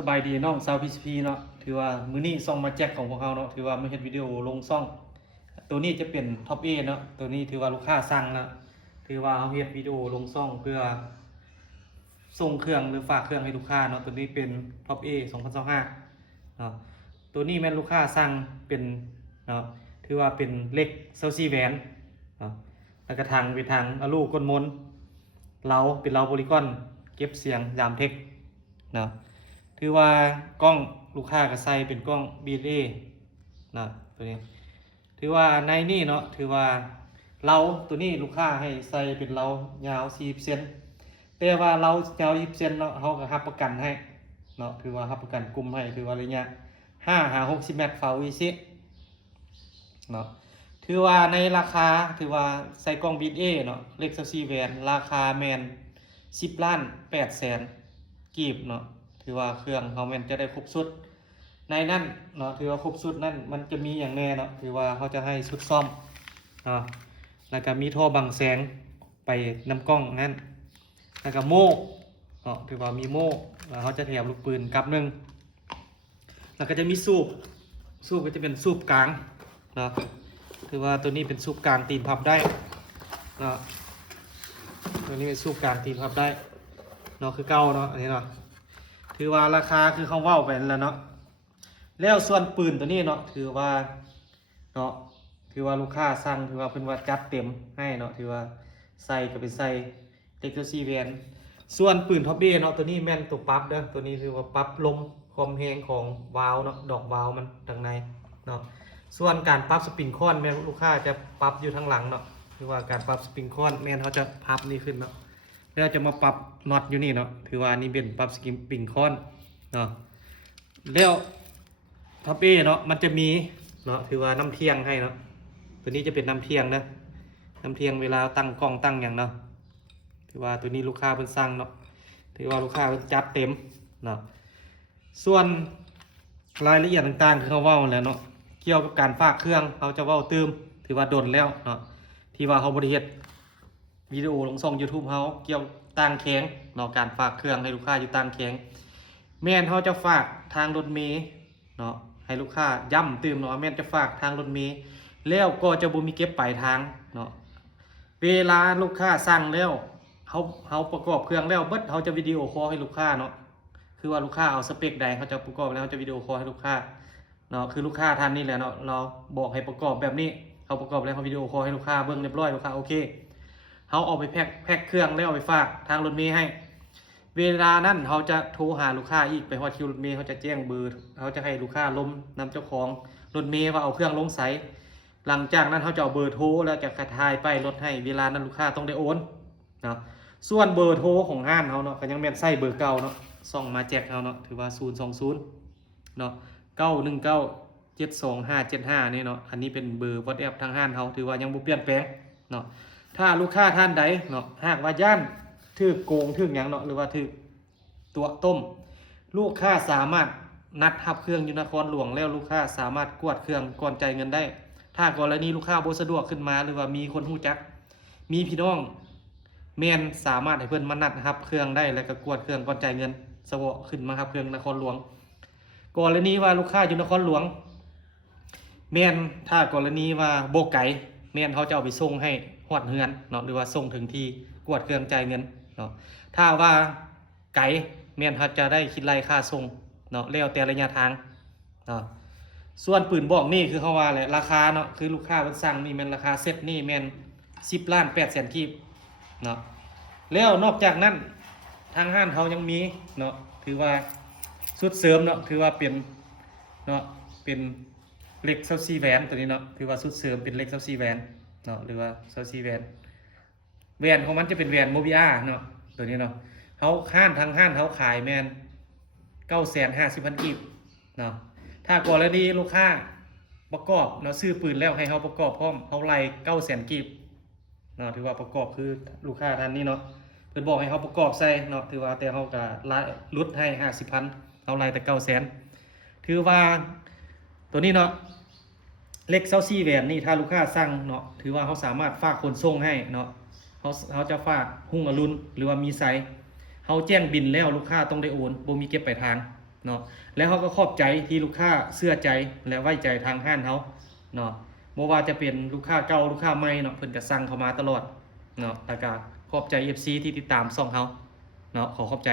สบายดีน้องซาวพีซีเนาะถือว่ามื้อนี้ซ่องมาแจ็คของพวกเขาเนาะถือว่ามาเฮ็ดวิดีโอลงซ่องตัวนี้จะเป็นท็อปเอเนาะตัวนี้ถือว่าลูกค้าสั่งนะถือว่าเขาเฮ็ดวิดีโอลงซ่องเพื่อส่งเครื่องหรือฝากเครื่องให้ลูกค้าเนาะตัวนี้เป็นท็อปเอ2025เนาะตัวนี้แม่นลูกค้าสั่งเป็นเนาะถือว่าเป็นเล็ก24แหวนเนาะแล้วก็ทางเป็นทางอะลูก้นมนเราเป็นเราโพลีกอนเก็บเสียงยามเทคเนาะถือว่ากล้องลูกค้าก็ใส่เป็นกล้อง BSA นะตัวนี้ถือว่าในนี่เนาะถือว่าเราตัวนี้ลูกค้าให้ใส่เป็นเรายาว40เซนแต่ว่าเรายาว20เซนเนาะเขาก็รับประกันให้เนาะถือว่ารับประกันกลุ่มให้ถือว่าระยะ5-60 เมตรเฝ้าอีซิเนาะถือว่าในราคาถือว่าใส่กล้อง BSA เนาะเล็ก24แหวนราคาแมน10,800,000กีบเนาะถือว่าเครื่องเขาแม่นจะได้ครบสุดในนั้นเนาะถือว่าครบสุดนั่นมันจะมีอย่างแน่เนาะถือว่าเขาจะให้ชุดซ่อมเนาะแล้วก็มีท่อบังแสงไปนำกล้องนั่นแล้วก็โม่เนาะถือว่ามีโม่แล้วเขาจะแถมลูกปืนกับหนึ่งแล้วก็จะมีสูบก็จะเป็นสูบกลางเนาะถือว่าตัวนี้เป็นสูบกลางตีนพับได้เนาะตัวนี้เป็นสูบกลางตีนพับได้เนาะคือเก่าเนาะอันนี้เนาะถือว่าราคาคือเขาเว้าไปแล้วเนาะแล้วส่วนปืนตัวนี้เนาะถือว่าเนาะถือว่าลูกค้าสั่งถือว่าเพิ่นว่าจัดเต็มให้เนาะถือว่าใส่ก็ไปใส่เด็กตัวซีเวนส่วนปืนท็อปเบเนาะตัวนี้แม่นตัวปรั๊บเด้อตัวนี้ถือว่าปรั๊บลมความแรงของวาล์วเนาะดอกวาล์วมันทางในเนาะส่วนการปรั๊บสปริงคอนแม่นลูกค้าจะปรั๊บอยู่ทางหลังเนาะคือว่าการปรั๊บสปริงคอนแม่นเขาจะพับนี่ขึ้นเนาะแล้วจะมาปรับน็อตอยู่นี่เนาะถือว่านี่เป็นปรับสกิมปิงคอนเนาะแล้วท็อปเอเนาะมันจะมีเนาะถือว่าน้ำเทียงให้เนาะตัวนี้จะเป็นน้ำเทียงนะน้ำเทียงเวลาตั้งกล้องตั้งอย่างเนาะถือว่าตัวนี้ลูกค้าเป็นสั่งเนาะถือว่าลูกค้าเป็นจัดเต็มเนาะส่วนรายละเอียดต่างๆที่เขาเว้าแล้วเนาะเกี่ยวกับการฝากเครื่องเขาจะเว้าตืมถือว่าโดนแล้วเนาะที่ว่าเขาบริเหตุวิดีโอลงช่อง YouTube เขาเกี่ยวต่างแข็งเนาะการฝากเครื่องให้ลูกค้าอยู่ต่างแข็งแม่นเขาจะฝากทางรถเมล์เนาะให้ลูกค้าย้ำตื่มเนาะแม่นจะฝากทางรถเมล์แล้วก็จะบ่มีเก็บปลายทางเนาะเวลาลูกค้าสั่งแล้วเขาประกอบเครื่องแล้วเบิดเขาจะวิดีโอคอลให้ลูกค้าเนาะคือว่าลูกค้าเอาสเปคใดเขาจะประกอบแล้วเขาจะวิดีโอคอลให้ลูกค้าเนาะคือลูกค้าท่านนี่แหละเนาะเราบอกให้ประกอบแบบนี้เขาประกอบแล้วเขาวิดีโอคอลให้ลูกค้าเบิ่งเรียบร้อยลูกค้าโอเคเขาเอาไปแพ็คเครื่องแล้วเอาไปฝากทางรถเมล์ให้เวลานั้นเขาจะโทรหาลูกค้าอีกไปฮอดคิวรถเมล์เขาจะแจ้งเบอร์เขาจะให้ลูกค้าล้มนำเจ้าของรถเมล์ว่าเอาเครื่องลงใส่หลังจากนั้นเขาจะเอาเบอร์โทรแล้วจะกระทายไปรถให้เวลานั้นลูกค้าต้องได้โอนเนาะส่วนเบอร์โทรของห้างเขาเนาะก็ยังแม่นใส่เบอร์เก่าเนาะส่องมาแจกเขาเนาะถือว่า020เนาะ919727575นี่เนาะอันนี้เป็นเบอร์ WhatsApp ทางห้างเขาถือว่ายังบ่เปลี่ยนแปลงเนาะถ้าลูกค้าท่านใดเนาะหากว่าย่านถือโกงถือหยังเนาะหรือว่าถือตัวต้มลูกค้าสามารถนัดทับเครื่องอยู่นครหลวงแล้วลูกค้าสามารถกวดเครื่องก่อนจ่ายเงินได้ถ้ากรณีลูกค้าบ่สะดวกขึ้นมาหรือว่ามีคนฮู้จักมีพี่น้องแม่นสามารถให้เพิ่นมานัดรับเครื่องได้แล้วก็กวดเครื่องก่อนจ่ายเงินสวะขึ้นมารับเครื่องนครหลวงกรณีว่าลูกค้าอยู่นครหลวงแม่นถ้ากรณีว่าบ่ไกลแม่นเขาจะเอาไปส่งให้ฮอดเฮือนเนาะหรือว่าส่งถึงที่กวดเครื่องจ่ายเงินเนาะถ้าว่าไกลแม่นเขาจะได้คิดไล่ค่าส่งเนาะแล้วแต่ระยะทางเนาะส่วนปืนบอกนี่คือเขาว่าแหละราคาเนาะคือลูกค้าเพิ่นสั่งนี่แม่นราคาเซ็ตนี่แม่น10,800,000กีบเนาะแล้วนอกจากนั้นทางห้างเขายังมีเนาะถือว่าสุดเสริมเนาะถือว่าเป็นเนาะเป็นเล็ก24แหวนตัวนี้เนาะถือว่าสุดเสริมเป็นเล็ก24แหวนเนาะหรือว่า24แหวนแหวนของมันจะเป็นแหวนโมบิอาเนาะตัวนี้เนาะเขาห้านทางห้านเขาขายแม่น950,000กีบเนาะถ้ากรณีลูกค้าประกอบเนาะซื้อปืนแล้วให้เขาประกอบพร้อมเขาไล่900,000กีบเนาะถือว่าประกอบคือลูกค้าท่านนี้เนาะเพิ่นบอกให้เขาประกอบใส่เนาะถือว่าแต่เขาก็ลดให้50,000เขาไล่แต่900,000ถือว่าตัวนี้เนาะเล็ก24แหวนนี่ถ้าลูกค้าสั่งเนาะถือว่าเขาสามารถฝากขนส่งให้เนาะเขาจะฝากหุ้งอรุณหรือว่ามีไซเขาแจ้งบินแล้วลูกค้าต้องได้โอนบ่มีเก็บปลายทาง เนาะแล้วเขาก็ขอบใจที่ลูกค้าเชื่อใจและไว้ใจทางห้านเขาเนาะบ่ว่าจะเป็นลูกค้าเก่าลูกค้าใหม่เนาะเพิ่นก็สั่งเข้ามาตลอดเนาะแล้วก็ขอบใจ FC ที่ติดตามช่องเขาเนาะขอบใจ